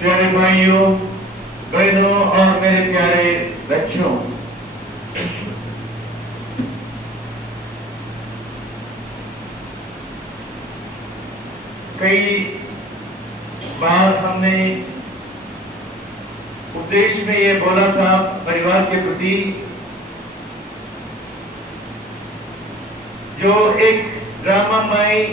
प्यारे भाइयों, बहनों और मेरे प्यारे बच्चों, कई बार हमने उपदेश में ये बोला था परिवार के प्रति, जो एक ड्रामामय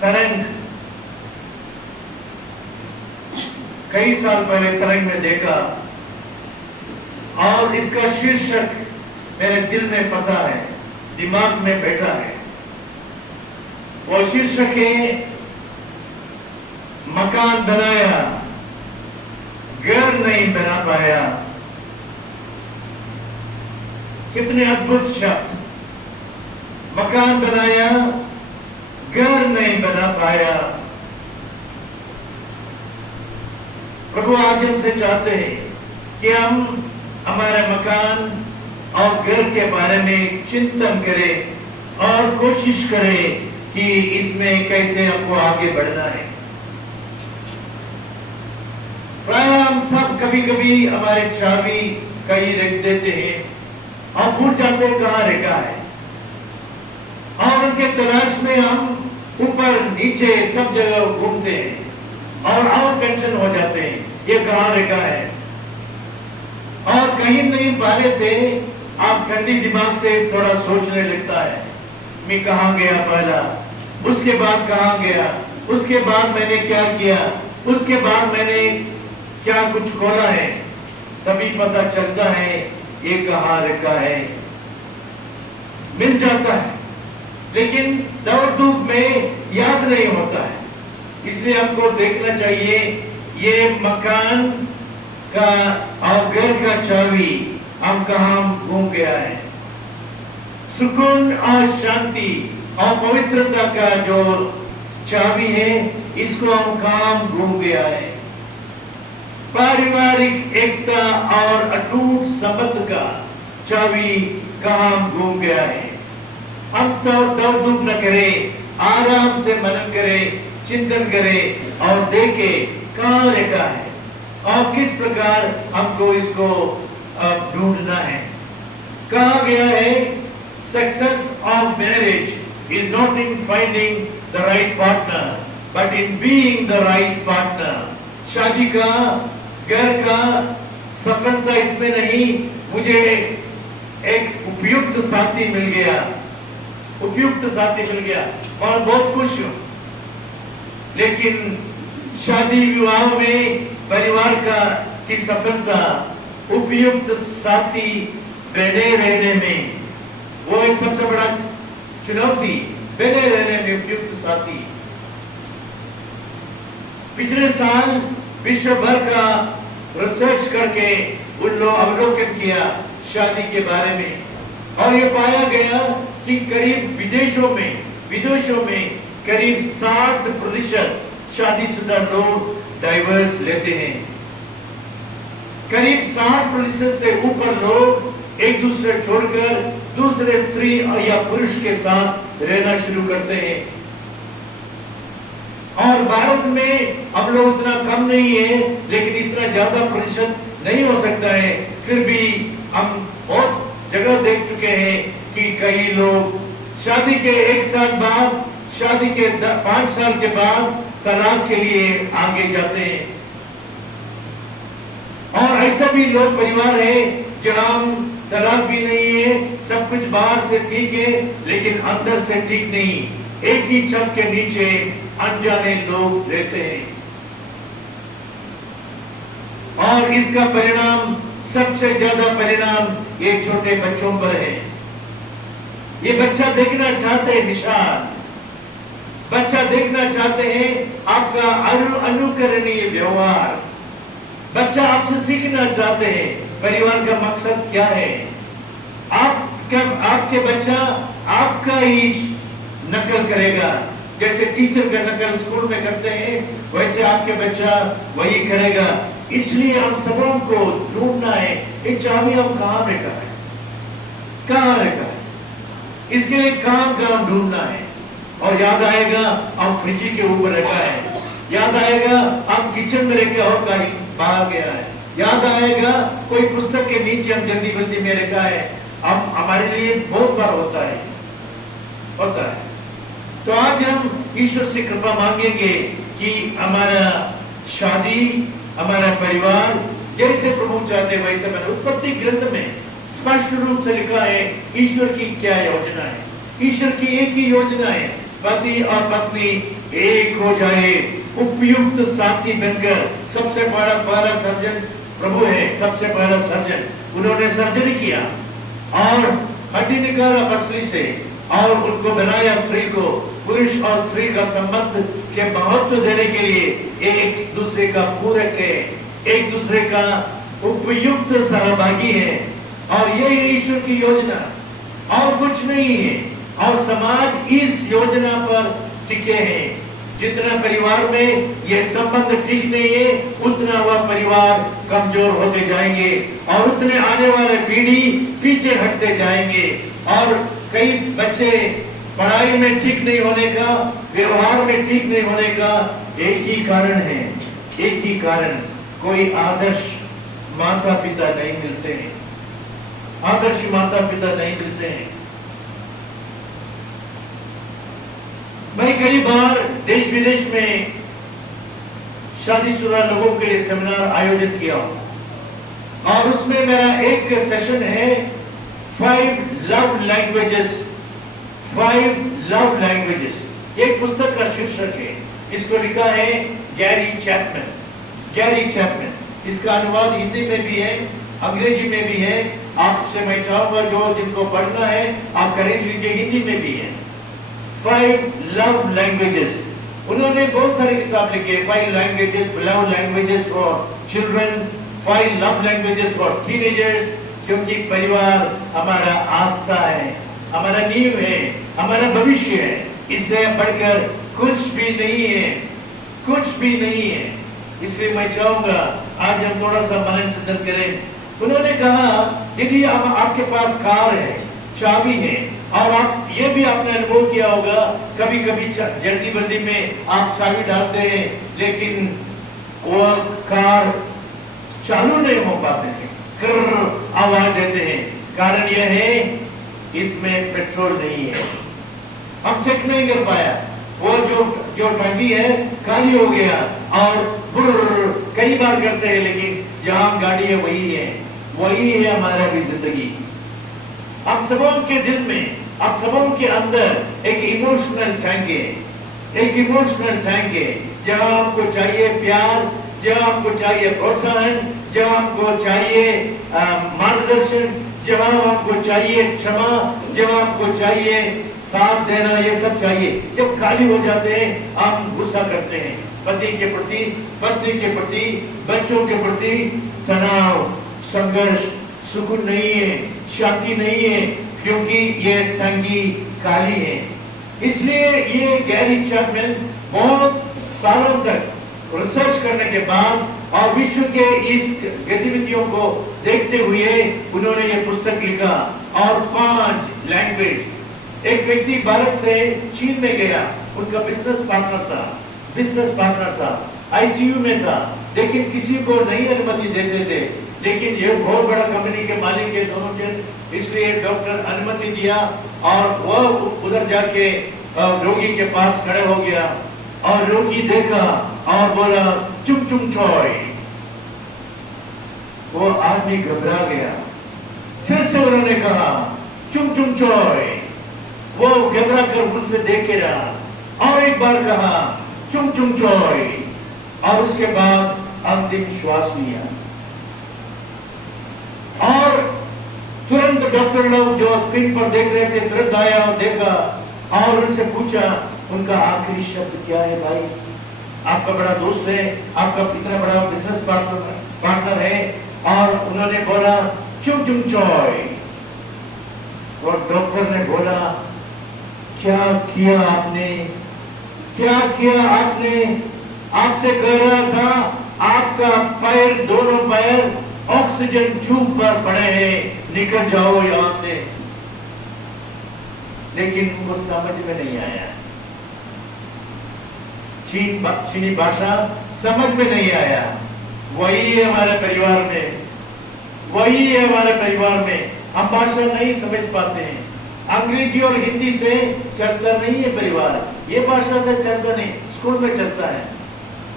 तरंग कई साल पहले तरंग में देखा और इसका शीर्षक मेरे दिल में फंसा है, दिमाग में बैठा है। वो शीर्षक है मकान बनाया, घर नहीं बना पाया। कितने अद्भुत शब्द! मकान बनाया, घर नहीं बना पाया। प्रभु आज हमसे चाहते हैं कि हम हमारे मकान और घर के बारे में चिंतन करें और कोशिश करें कि इसमें कैसे हमको आगे बढ़ना है। प्राय हम सब कभी कभी हमारे चाबी कहीं रख देते हैं और भूल जाते हैं कहाँ रखा है, और उनके तलाश में हम ऊपर नीचे सब जगह घूमते हैं और टेंशन हो जाते हैं, ये कहाँ रखा है। और कहीं नहीं पाने से आप ठंडी दिमाग से थोड़ा सोचने लगता है, मैं कहाँ गया पहला, उसके बाद कहाँ गया, उसके बाद मैंने क्या किया, उसके बाद मैंने क्या कुछ खोला है। तभी पता चलता है ये कहाँ रखा है। मिल जाता है लेकिन दौड़ धूप में याद नहीं होता है। इसलिए हमको देखना चाहिए ये मकान का और घर का चाबी हम कहाँ घूम गया है। सुकून और शांति और पवित्रता का जो चाबी है, इसको हम कहाँ घूम गया है। पारिवारिक एकता और अटूट संबंध का चाबी कहाँ घूम गया है। हम तो दौड़ धूप न करें, आराम से मनन करें, चिंतन करें और देखें कहाँ रखा है और किस प्रकार हमको इसको ढूंढना है। कहा गया है, success of marriage is not in finding the right partner but in being the right partner. शादी का, घर का सफलता इसमें नहीं, मुझे एक उपयुक्त साथी मिल गया, उपयुक्त साथी मिल गया और बहुत खुश हूं। लेकिन शादी विवाह में परिवार की सफलता उपयुक्त साथी बने रहने में, वो एक सबसे बड़ा चुनौती, बने रहने में उपयुक्त साथी। पिछले साल विश्व भर का रिसर्च करके उन लोग अवलोकन किया शादी के बारे में, और ये पाया गया कि करीब विदेशों में करीब 60% शादीशुदा लोग डाइवर्स लेते हैं। करीब 60% से ऊपर लोग एक दूसरे छोड़कर दूसरे स्त्री या पुरुष के साथ रहना शुरू करते हैं। और भारत में हम लोग उतना कम नहीं है, लेकिन इतना ज्यादा प्रतिशत नहीं हो सकता है। फिर भी हम बहुत जगह देख चुके हैं कि कई लोग शादी के 1 साल बाद, शादी के 5 साल के बाद तलाक के लिए आगे जाते हैं। और ऐसा भी लोग परिवार है जहां तलाक भी नहीं है, सब कुछ बाहर से ठीक है लेकिन अंदर से ठीक नहीं। एक ही छत के नीचे अनजाने लोग रहते हैं और इसका परिणाम, सबसे ज्यादा परिणाम ये छोटे बच्चों पर है। ये बच्चा देखना चाहते हैं निशान, बच्चा देखना चाहते हैं आपका अनुकरणीय व्यवहार, बच्चा आपसे सीखना चाहते हैं परिवार का मकसद क्या है। आपके बच्चा आपका ही नकल करेगा, जैसे टीचर का नकल स्कूल में करते हैं वैसे आपके बच्चा वही करेगा। इसलिए हम सबों को ढूंढना है ये चाबी हम कहाँ रखा है, कहाँ रखा है, इसके लिए कहाँ ढूंढना है। और याद आएगा हम फ्रिज के ऊपर रखा है, याद आएगा हम किचन में रखे और कहीं बाहर गया है, याद आएगा कोई पुस्तक के नीचे हम जल्दी बल्दी में रखा है, हम हमारे लिए बहुत बार होता है। तो आज हम ईश्वर से कृपा मांगेंगे कि हमारा शादी, हमारा परिवार जैसे प्रभु चाहते वैसे बने। उत्पत्ति ग्रंथ में स्पष्ट रूप से लिखा है ईश्वर की क्या योजना है। ईश्वर की एक ही योजना है, पति और पत्नी एक हो जाए, उपयुक्त साथी बनकर। सबसे बड़ा सर्जन प्रभु है, सबसे बड़ा सर्जन। उन्होंने सर्जरी किया और हड्डी निकाला पसली से और उनको बनाया स्त्री को। पुरुष और स्त्री का संबंध के महत्व देने के लिए एक दूसरे का पूरक है, एक दूसरे का उपयुक्त सहभागी है, और ये ईश्वर की योजना और कुछ नहीं है। और समाज इस योजना पर टिके हैं। जितना परिवार में ये संबंध ठीक नहीं है, उतना वह परिवार कमजोर होते जाएंगे और उतने आने वाले पीढ़ी पीछे हटते जाएंगे। और कई बच्चे पढ़ाई में ठीक नहीं होने का, व्यवहार में ठीक नहीं होने का एक ही कारण है, एक ही कारण, कोई आदर्श माता पिता नहीं मिलते हैं, आदर्श माता पिता नहीं मिलते हैं। मैं कई बार देश विदेश में शादीशुदा लोगों के लिए सेमिनार आयोजित किया हूं और उसमें मेरा एक सेशन है 5 लव लैंग्वेजेस। 5 लव लैंग्वेजेस एक पुस्तक का शीर्षक है। इसको लिखा है गैरी चैपमैन। Gary Chapman. इसका अनुवाद हिंदी में भी है, अंग्रेजी में भी है। आपसे मैं चाहूंगा जो जिनको पढ़ना है आप खरीद लीजिए, हिंदी में भी है। 5 लव लैंग्वेजेस। उन्होंने बहुत सारी किताब लिखी है। 5 love languages for children, 5 love languages for teenagers. क्योंकि परिवार हमारा आस्था है, हमारा नींव है, हमारा भविष्य है। इससे बढ़कर कुछ भी नहीं है, कुछ भी नहीं है। इसलिए मैं चाहूंगा आज हम थोड़ा सा मनन चिंतन करें। उन्होंने कहा यदि आपके पास कार है, चाबी है, और आप ये भी आपने अनुभव किया होगा कभी कभी जल्दी बल्दी में आप चाबी डालते हैं लेकिन वो कार चालू नहीं हो पाते हैं, कर आवाज देते हैं। कारण यह है इसमें पेट्रोल नहीं है, हम चेक नहीं कर पाया, वो जो टंकी है खाली हो गया और कई बार करते हैं, लेकिन जहां गाड़ी है वही है हमारा भी जिंदगी। आप सबों के दिल में, आप सबों के अंदर एक इमोशनल टैंक है, एक इमोशनल टैंक है जहां हमको चाहिए प्यार, जहां हमको चाहिए प्रोत्साहन, जहां हमको चाहिए मार्गदर्शन, जहां हमको चाहिए क्षमा, जहां हमको चाहिए साथ देना, ये सब चाहिए। जब खाली हो जाते हैं हम गुस्सा करते हैं, पति के प्रति, पत्नी के प्रति, बच्चों के प्रति तनाव, संघर्ष, सुकून नहीं है, शांति नहीं है, क्योंकि ये टंकी खाली है। इसलिए ये गैरी चैपमैन बहुत सालों तक रिसर्च करने के बाद और विश्व के इस गतिविधियों को देखते हुए उन्होंने ये पुस्तक लिखा। और 5 लैंग्वेज। एक व्यक्ति भारत से चीन में गया, उनका बिजनेस पार्टनर था, आईसीयू में था, लेकिन किसी को नहीं अनुमति देते थे। लेकिन ये बहुत बड़ा कंपनी के मालिक है दोनों जन, इसलिए डॉक्टर अनुमति दिया और वह उधर जाके रोगी के पास खड़े हो गया और रोगी देखा और बोला चुम चुम चॉय। वो आदमी घबरा गया। फिर से उन्होंने कहा चुम चुम चॉय। वो घबरा कर उनसे देखे रहा और एक बार कहा चुम चुम चॉय और उसके बाद अंतिम श्वास लिया। और तुरंत डॉक्टर लोग जो स्क्रीन पर देख रहे थे तुरंत आया और देखा और उनसे पूछा उनका आखिरी शब्द क्या है भाई? आपका बड़ा दोस्त है, आपका इतना बड़ा बिजनेस पार्टनर है, और उन्होंने बोला चुम चुम चॉय। और डॉक्टर ने बोला क्या किया आपने, क्या किया आपने? आपसे कह रहा था आपका पैर, दोनों पैर ऑक्सीजन ट्यूब पर पड़े हैं, निकल जाओ यहां से। लेकिन वो समझ में नहीं आया। चीनी भाषा समझ में नहीं आया। वही है हमारे परिवार में, वही है हमारे परिवार में, हम भाषा नहीं समझ पाते हैं। अंग्रेजी और हिंदी से चलता नहीं है परिवार, ये भाषा से चलता नहीं, स्कूल में चलता है।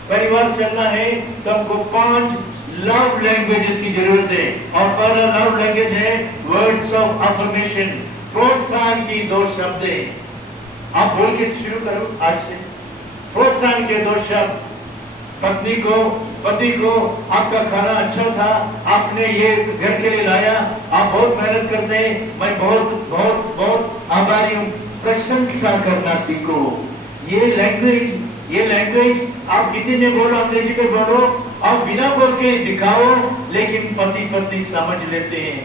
परिवार चलना है तो हमको 5 लव लैंग्वेजेस की जरूरत है, और पहला लव लैंग्वेज है वर्ड्स ऑफ अफर्मेशन, प्रोत्साहन की 2 शब्द है। आप बोल के शुरू करो आज से, प्रोत्साहन के 2 शब्द। पत्नी को, पति को, आपका खाना अच्छा था, आपने ये घर के लिए लाया, आप बहुत मेहनत करते हैं, मैं बहुत बहुत बहुत आभारी हूँ, प्रशंसा करना सीखो। ये लैंग्वेज आप हिंदी में बोलो, अंग्रेजी में बोलो, आप बिना बोल के दिखाओ, लेकिन पति पत्नी समझ लेते हैं।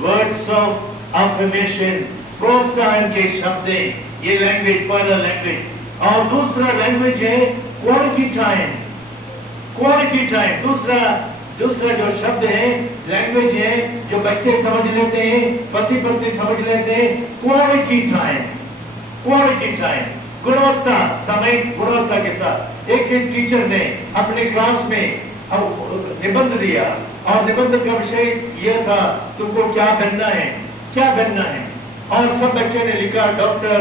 वर्ड्स ऑफ अफर्मेशन, प्रोत्साहन के शब्द, ये लैंग्वेज, पहला लैंग्वेज। और दूसरा लैंग्वेज है क्वालिटी टाइम, क्वालिटी टाइम। दूसरा जो शब्द है, लैंग्वेज है, जो बच्चे समझ लेते हैं, पति पत्नी समझ लेते हैं, क्वालिटी टाइम, क्वालिटी टाइम, गुणवत्ता, समय गुणवत्ता के साथ। एक टीचर ने अपने क्लास में निबंध दिया, और निबंध का विषय यह था, तुमको क्या बनना है, क्या बनना है। और सब बच्चों ने लिखा doctor,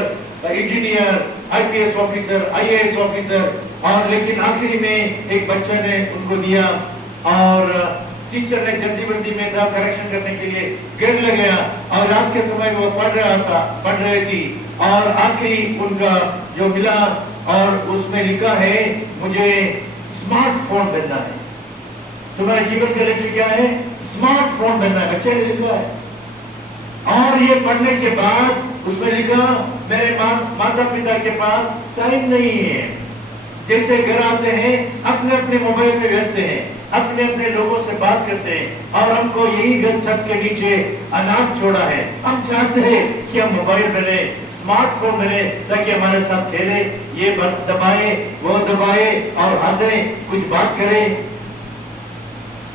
engineer, IPS officer, IAS officer. और लेकिन आखिरी में एक बच्चे ने उनको दिया, और टीचर ने जल्दी में था, करेक्शन करने के लिए गिर लग गया, और रात के समय वो पढ़ रही थी, और आखिरी उनका जो मिला, और उसमें लिखा है मुझे स्मार्टफोन बनना है। तुम्हारे जीवन का लक्ष्य क्या है? स्मार्टफोन बनना है, बच्चे ने लिखा है। और ये पढ़ने के बाद उसमें लिखा, मेरे माता पिता के पास टाइम नहीं है। जैसे घर आते हैं, अपने अपने मोबाइल में व्यस्त हैं, अपने अपने लोगों से बात करते हैं, और हमको यही घर छत के नीचे अनाथ छोड़ा है। हम चाहते हैं कि हम मोबाइल बने, स्मार्टफोन बने, ताकि हमारे साथ खेले, ये दबाए, वो दबाए, और हंसे, कुछ बात करें।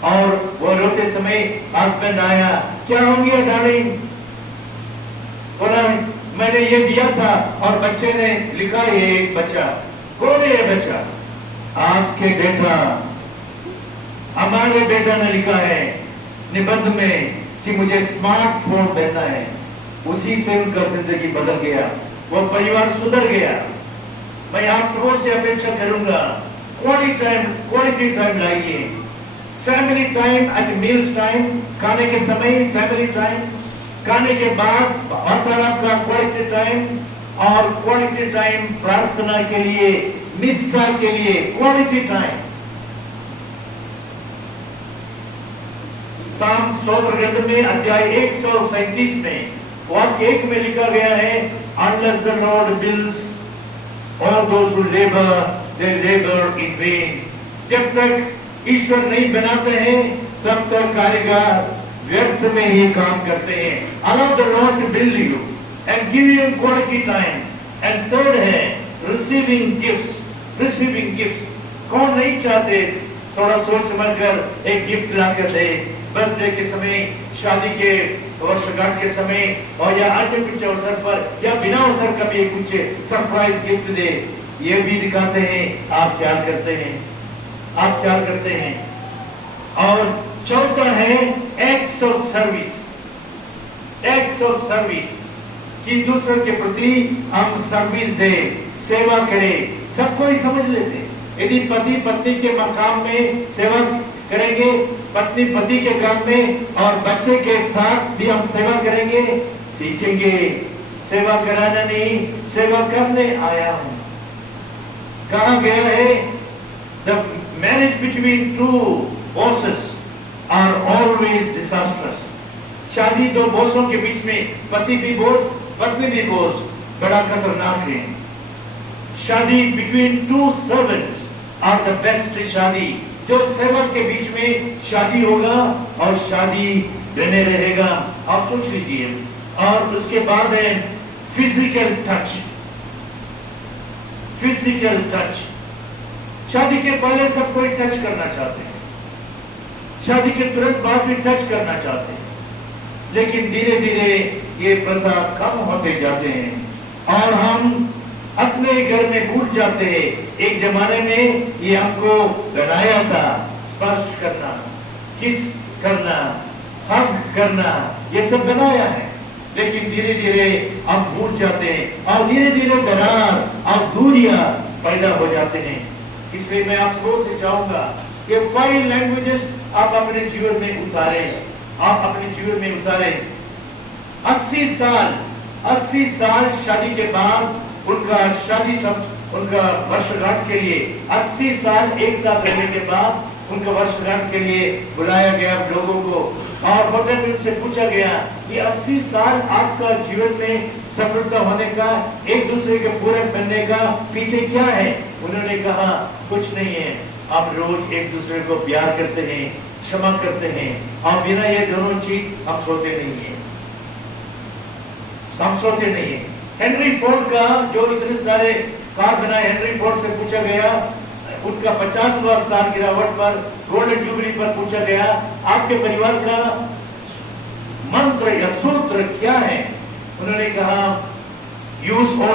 और वो रोते समय हस्बैंड आया, क्या हो गया डार्लिंग? बोला मैंने ये दिया था, और बच्चे ने लिखा, ये एक बच्चा, कौन है ये बच्चा? आपके बेटा, हमारे बेटा ने लिखा है निबंध में कि मुझे स्मार्टफोन बनना है। उसी से उनका जिंदगी बदल गया, वो परिवार सुधर गया। मैं आप सबों से अपेक्षा करूंगा, क्वालिटी टाइम लाइए। Family time at meals time, खाने के समय फैमिली टाइम, खाने के बाद वार्तालाप का क्वालिटी टाइम, और क्वालिटी टाइम प्रार्थना के लिए, मिस्सा के लिए क्वालिटी टाइम। साम स्तोत्र ग्रंथ में अध्याय 137 में वाक्य 1 में लिखा गया है, unless the Lord builds, all those who labor, they labor in vain। जब तक ईश्वर नहीं बनाते हैं, तब तक कारीगर व्यर्थ में ही काम करते हैं। Allow the Lord to build you and give you quality time। And third है receiving gifts, receiving gifts। कौन नहीं चाहते थोड़ा सोच समझ कर एक गिफ्ट ला कर दे, बर्थडे के समय, शादी के वर्षगांठ के समय, और या अन्य कुछ अवसर पर, या बिना अवसर का भी कुछ सरप्राइज गिफ्ट दे, ये भी दिखाते हैं आप ख्याल करते हैं, आप ख्याल करते हैं। और चौथा है acts of service, acts of service, कि दूसरों के प्रति हम सर्विस दे, सेवा करें। सबको ही समझ लेते हैं, यदि पति पत्नी के मकाम में सेवा करेंगे, पत्नी पति के काम में, और बच्चे के साथ भी हम सेवा करेंगे, सीखेंगे। सेवा कराना नहीं, सेवा करने आया हूं। कहा गया है, the marriage between two bosses are always disastrous। शादी 2 बॉसों के बीच में, पति भी बॉस, पत्नी भी बॉस, बड़ा खतरनाक है। शादी between 2 servants are the best शादी। जो सेवक के बीच में शादी होगा, और शादी बने रहेगा, आप सोच लीजिए। और उसके बाद है फिजिकल टच, फिजिकल टच। शादी के पहले सब कोई टच करना चाहते हैं, शादी के तुरंत बाद भी टच करना चाहते हैं, लेकिन धीरे धीरे ये प्रथा कम होते जाते हैं, और हम अपने घर में भूल जाते हैं। एक जमाने में ये हमको बनाया था, स्पर्श करना, किस करना, हग करना, ये सब बनाया है, लेकिन धीरे धीरे हम भूल जाते हैं और धीरे धीरे दरार और दूरियां पैदा हो जाते हैं। इसलिए मैं आप सबसे चाहूंगा कि 5 लैंग्वेजेस आप अपने जीवन में उतारें, आप अपने जीवन में उतारें। 80 साल शादी के बाद उनका शादी सब उनका वर्षगांठ के लिए 80 साल एक साथ रहने के बाद उनका वर्षगांठ के लिए बुलाया गया लोगों को, और होटल में उनसे पूछा गया कि 80 साल आपका जीवन में सफलता होने का, एक दूसरे के पूरक बनने का पीछे क्या है? उन्होंने कहा कुछ नहीं है, हम रोज एक दूसरे को प्यार करते हैं, क्षमा करते हैं, और बिना ये दोनों चीज हम सोते नहीं है, हम सोते नहीं है। हेनरी फोर्ड का जो इतने सारे कार बनाए, हेनरी फोर्ड से पूछा गया, उनका 50वां साल गिरावट पर, गोल्डन जुबली पर पूछा गया, आपके परिवार का मंत्र या सूत्र क्या है? उन्होंने कहा यूज